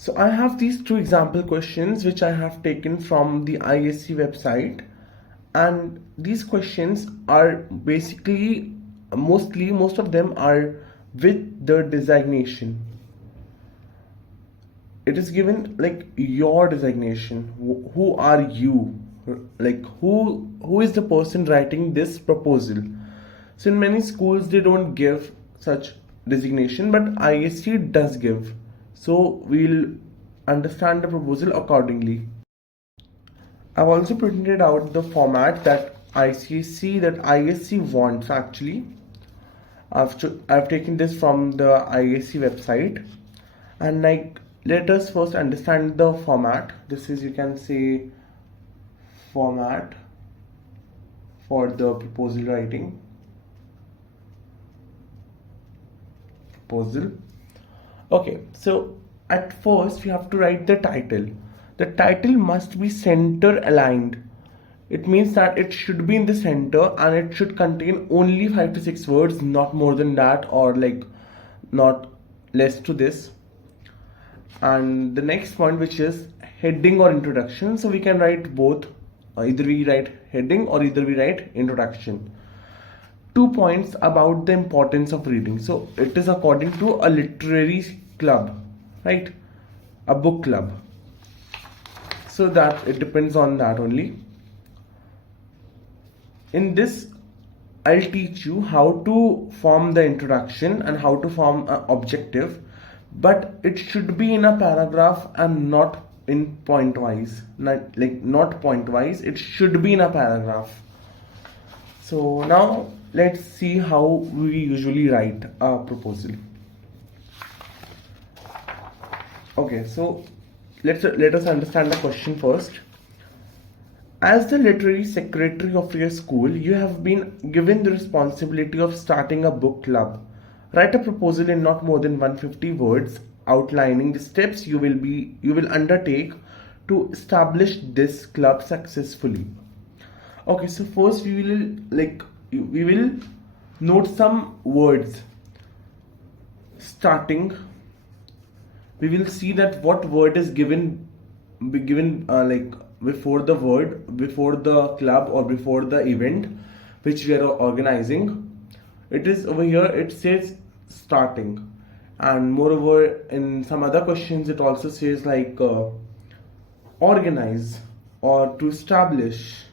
So I have these two example questions which I have taken from the ISC website, and these questions are basically most of them are with the designation. It is given like your designation. Who are you? Like who is the person writing this proposal? So in many schools they don't give such designation, but ISC does give. So we'll understand the proposal accordingly. I've also printed out the format that ISC wants actually. I've taken this from the ISC website, and like let us first understand the format. This is, you can say, format for the proposal writing. Proposal. Okay, so at first we have to write the title. The title must be center aligned. It means that it should be in the center and it should contain only 5 to 6 words, not more than that, or like not less to this. And the next point, which is heading or introduction, so we can write both. Either we write heading or either we write introduction. 2 points about the importance of reading. So it is according to a literary club, right? A book club. So that it depends on that only. In this, I'll teach you how to form the introduction and how to form an objective, but it should be in a paragraph and not in point wise. Not point wise, it should be in a paragraph. So now let's see how we usually write a proposal. Okay, so let us understand the question first. As the literary secretary of your school, you have been given the responsibility of starting a book club. Write a proposal in not more than 150 words outlining the steps you will undertake to establish this club successfully. Okay, so first we will note some words. Starting, we will see that what word is given before the word, before the club or before the event which we are organizing. It is over here, it says starting, and moreover in some other questions it also says like organize or to establish,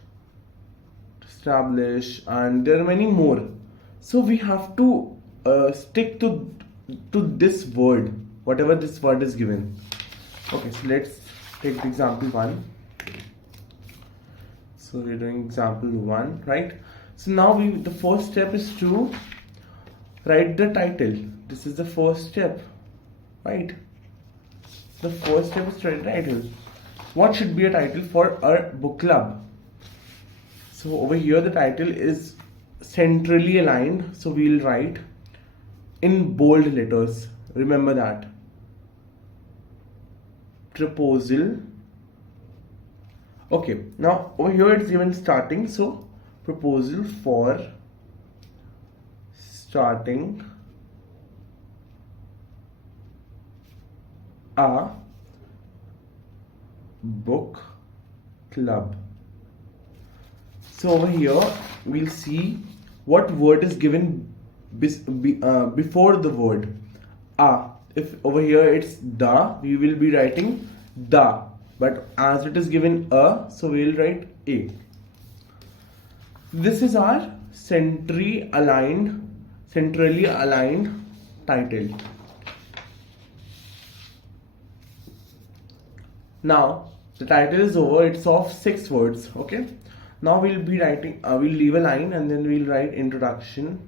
and there are many more. So we have to stick to this word, whatever this word is given. Okay, so let's take the example 1. So we're doing example 1, right? So now the first step is to write the title. This is the first step, right? The first step is to write the title. What should be a title for our book club? So over here the title is centrally aligned, so we'll write in bold letters. Remember that. Proposal. Okay, now over here it's given starting, so proposal for starting a book club. So over here we'll see what word is given before the word a. If over here it's the, we will be writing the, but as it is given a, so we will write a. This is our centrally aligned title. Now the title is over, it's of 6 words. Okay, now we'll be writing we'll leave a line and then we'll write introduction.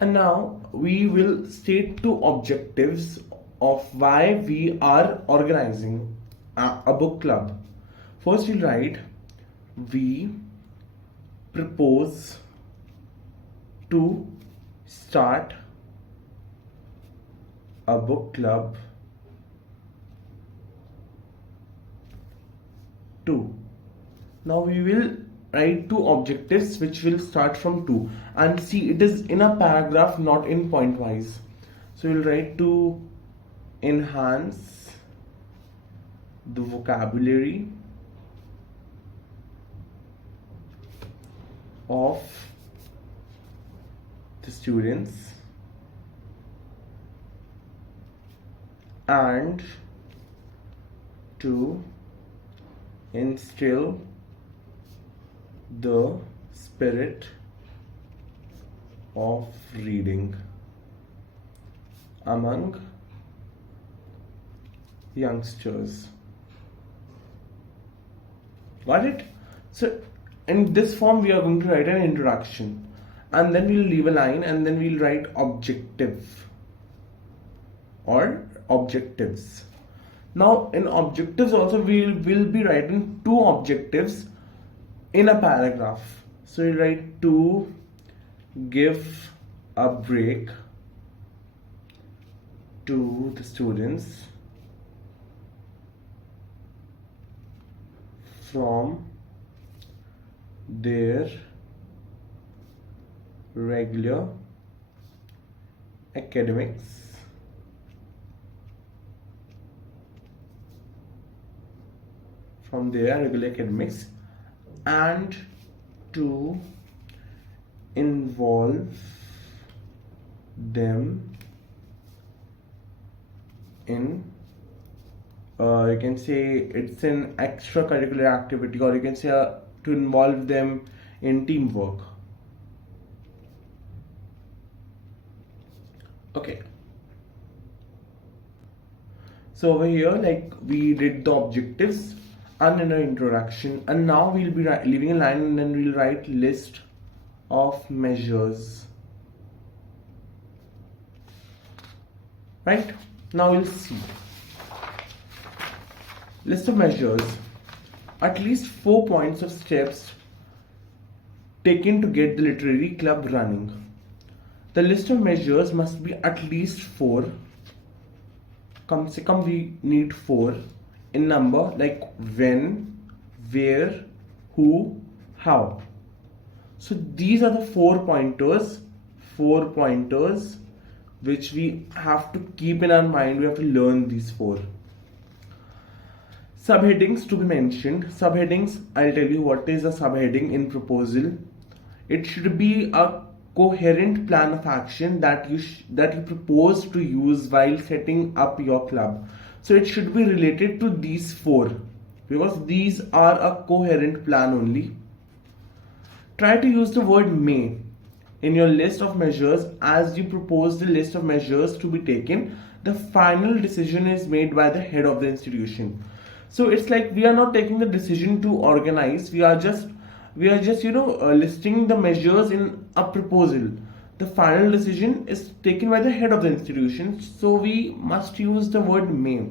And now we will state 2 objectives of why we are organizing a book club. First we'll write, we propose to start a book club to. Now we will write two objectives which will start from 2, and see, it is in a paragraph, not in point wise. So we'll write to enhance the vocabulary of the students and to instill the spirit of reading among youngsters. Got it? So in this form we are going to write an introduction, and then we'll leave a line, and then we'll write objective or objectives. Now in objectives also will be writing two objectives in a paragraph. So we'll write to give a break to the students from their regular academics and to involve them in you can say it's an extracurricular activity, or you can say to involve them in teamwork. Okay, so over here, like, we did the objectives and in an introduction, and now we'll be leaving a line, and then we'll write list of measures. Right, now we'll see list of measures. At least 4 points of steps taken to get the literary club running. The list of measures must be at least 4. Come se come, we need 4 in number, like when, where, who, how. So these are the 4 pointers which we have to keep in our mind. We have to learn these 4. Subheadings to be mentioned. Subheadings, I'll tell you what is a subheading in proposal. It should be a coherent plan of action that you propose to use while setting up your club. So it should be related to these 4, because these are a coherent plan only. Try to use the word may in your list of measures. As you propose the list of measures to be taken, the final decision is made by the head of the institution. So it's like we are not taking the decision to organize, we are just listing the measures in a proposal. The final decision is taken by the head of the institution, so we must use the word may.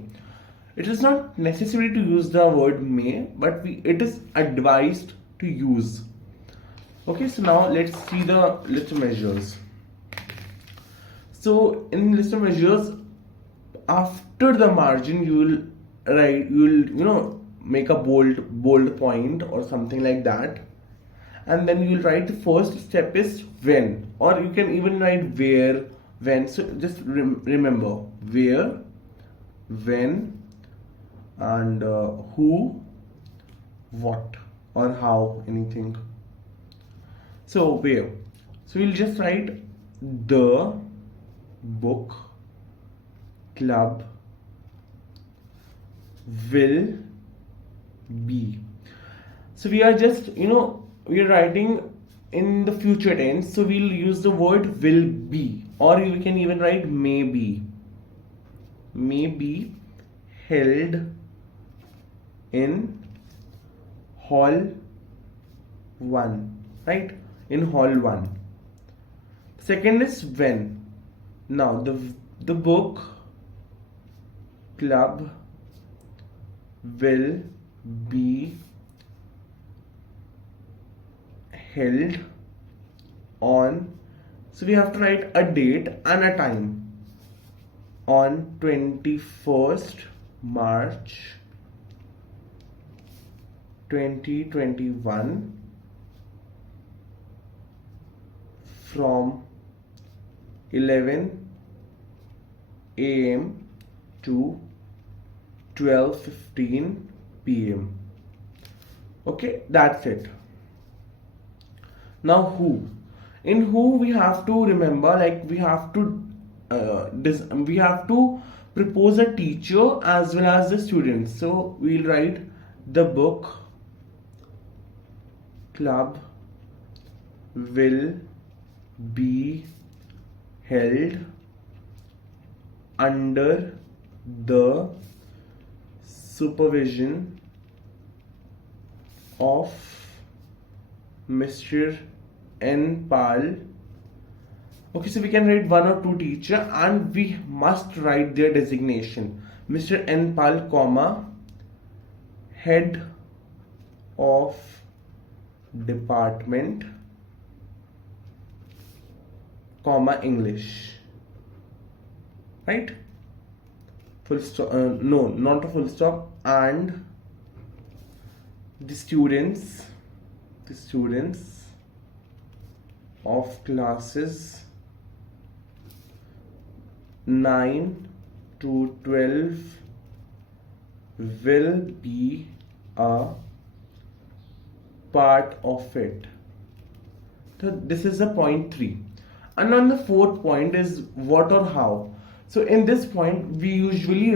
It is not necessary to use the word may, but it is advised to use. Okay, so now let's see the list of measures. So in list of measures, after the margin, you will make a bold point or something like that, and then you will write the first step is when, or you can even write where, when. So just remember where, when, and who, what, or how, anything. So where, so we'll just write the book club will be. So we are just we are writing in the future tense, so we'll use the word will be, or you can even write may be held in hall 1, right? In hall 1. Second is when. Now the book club will be held on, so we have to write a date and a time, on 21st March 2021 from 11 a.m. to 12:15 p.m. Okay, that's it. Now who? In who we have to remember, like we have to we have to propose a teacher as well as the students. So we'll write the book club will be held under the supervision of Mr. N. Pal. Okay, so we can write one or two teacher and we must write their designation. Mr. N. Pal, comma, head of department, comma, English. Right? Full stop. No, not a full stop. And the students of classes 9 to 12 will be a part of it. So this is the point 3. And on the fourth point is what or how. So in this point we usually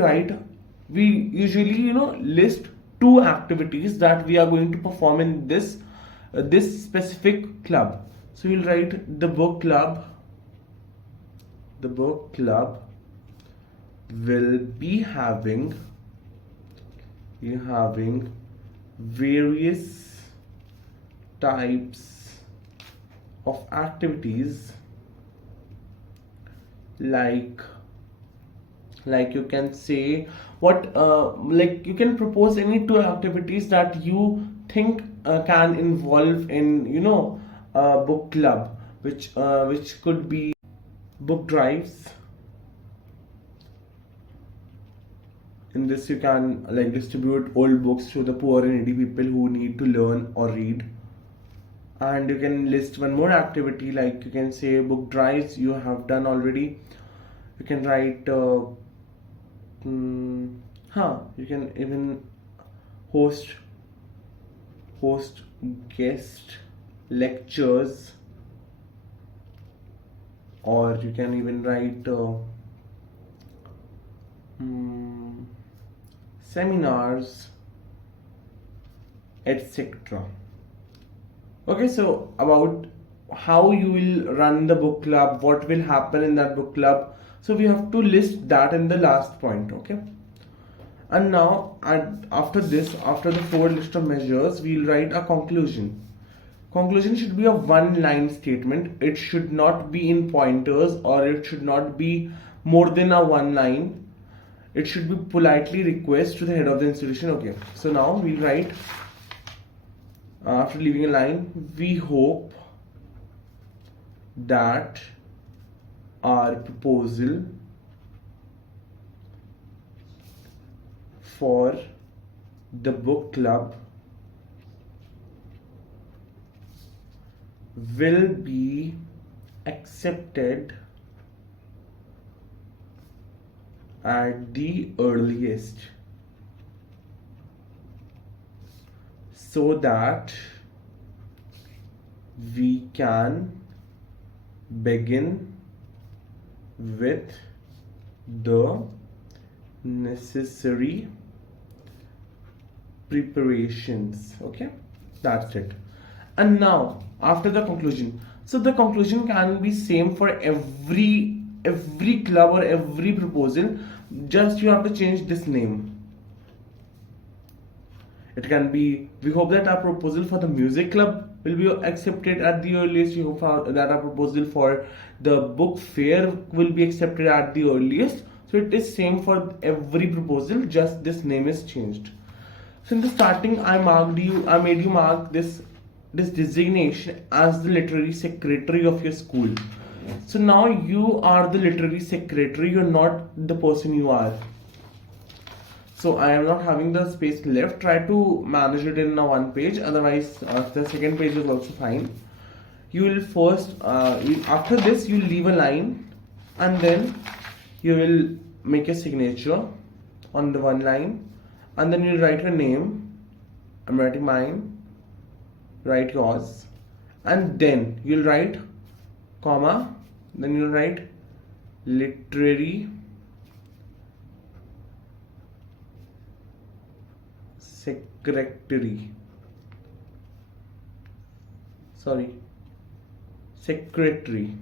list two activities that we are going to perform in this specific club. So we'll write the book club will be having various types of activities like you can say what like you can propose any two activities that you think can involve in book club, which could be book drives. In this you can like distribute old books to the poor and needy people who need to learn or read. And you can list one more activity, like you can say book drives you have done already. You can write you can even host guest lectures, or you can even write seminars, etc. Okay, so about how you will run the book club, what will happen in that book club, so we have to list that in the last point. Okay, and now after the 4 list of measures, we'll write a conclusion. Conclusion should be a one-line statement. It should not be in pointers, or it should not be more than a one line. It should be politely request to the head of the institution. Okay, so now we'll write after leaving a line, we hope that our proposal for the book club will be accepted at the earliest, so that we can begin with the necessary preparations. Okay, that's it. And now after the conclusion, so the conclusion can be same for every club or every proposal, just you have to change this name. It can be, we hope that our proposal for the music club will be accepted at the earliest. We hope that our proposal for the book fair will be accepted at the earliest. So it is same for every proposal, just this name is changed. So in the starting, I made you mark this designation as the literary secretary of your school. So now you are the literary secretary, you're not the person you are. So I am not having the space left. Try to manage it in a one page, otherwise the second page is also fine. you will first after this you leave a line, and then you will make a signature on the one line, and then you write your name. I'm writing mine, write yours, and then you'll write comma, then you'll write literary secretary, sorry, secretary,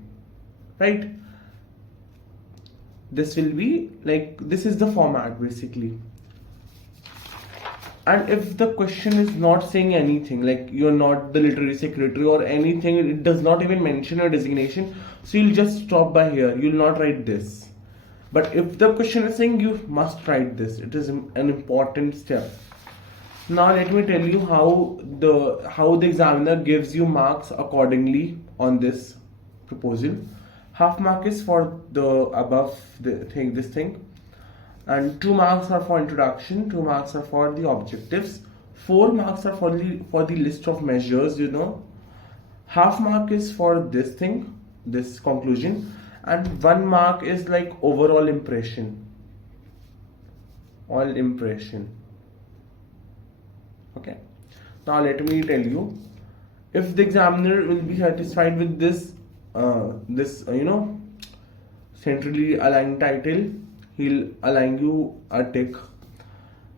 right? This will be like, this is the format basically. And if the question is not saying anything, like you're not the literary secretary or anything, it does not even mention a designation, so you'll just stop by here, you'll not write this. But if the question is saying, you must write this, it is an important step. Now let me tell you how the examiner gives you marks accordingly on this proposal. Half mark is for the above this thing, and 2 marks are for introduction, 2 marks are for the objectives, 4 marks are for the list of measures, half mark is for this thing, this conclusion, and 1 mark is like overall impression, all impression. Okay, now let me tell you, if the examiner will be satisfied with this centrally aligned title, he'll align you a tick.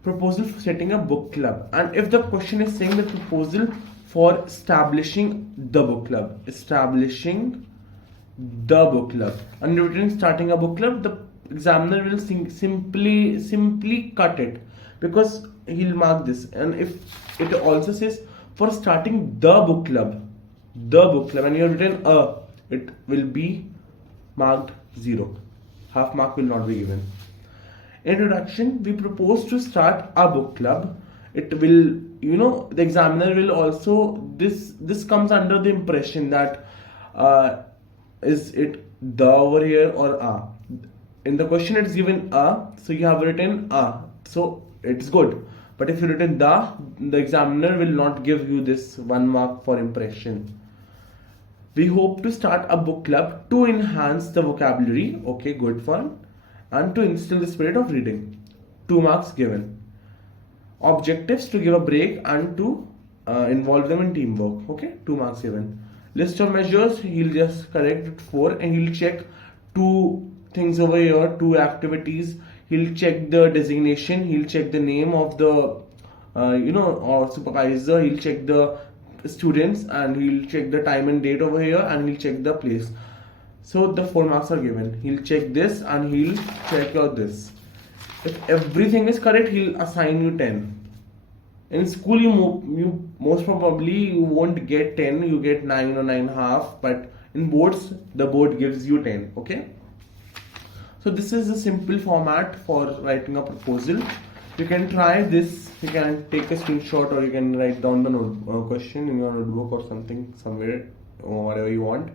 Proposal for setting a book club. And if the question is saying the proposal for establishing the book club, and written starting a book club, the examiner will simply cut it, because he'll mark this. And if it also says for starting the book club, and you have written a, it will be marked 0. Half mark will not be given. Introduction, we propose to start a book club. It will, the examiner will also, this comes under the impression that is it the over here or a. In the question it's given a, so you have written a, so it's good. But if you written the examiner will not give you this 1 mark for impression. We hope to start a book club to enhance the vocabulary, okay, good fun, and to instill the spirit of reading. 2 marks given. Objectives, to give a break and to involve them in teamwork, okay, 2 marks given. List of measures, he'll just correct it 4, and he'll check 2 things over here, 2 activities. He'll check the designation, he'll check the name of the or supervisor, he'll check the students, and he'll check the time and date over here, and he'll check the place. So the 4 marks are given. He'll check this and he'll check out this. If everything is correct, he'll assign you 10. In school, you most probably you won't get 10, you get 9 or 9.5, but in boards, the board gives you 10. Okay. So this is a simple format for writing a proposal. You can try this. You can take a screenshot, or you can write down the question in your notebook or something somewhere, or whatever you want.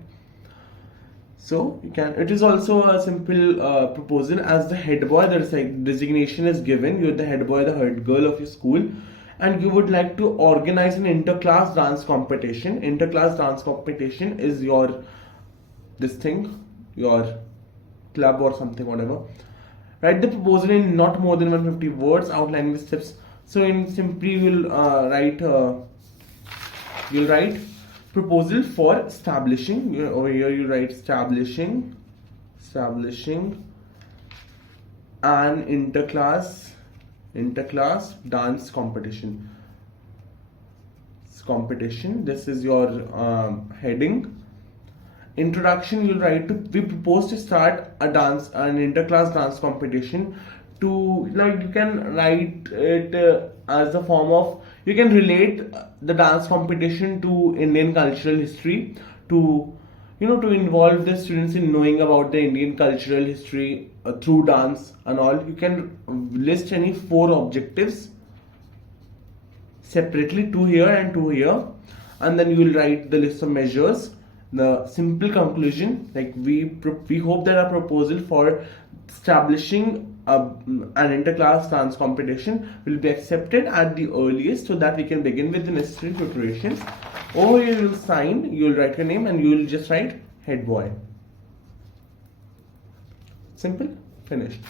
So you can. It is also a simple proposal. As the head boy, there's like designation is given. You're the head boy, the head girl of your school, and you would like to organize an inter-class dance competition. Inter-class dance competition is your your club or something, whatever. Write the proposal in not more than 150 words, outlining the steps. So in simply you'll write proposal for establishing. Over here you write establishing an inter-class dance competition. This is your heading. Introduction, you'll write we propose to start an inter-class dance competition. To, like, you can write it as a form of, you can relate the dance competition to Indian cultural history, to to involve the students in knowing about the Indian cultural history through dance and all. You can list any 4 objectives separately, 2 here and 2 here, and then you will write the list of measures. The simple conclusion, like we hope that our proposal for establishing an inter-class dance competition will be accepted at the earliest, so that we can begin with the necessary preparations. Over here you'll sign, you'll write your name, and you'll just write head boy. Simple, finished.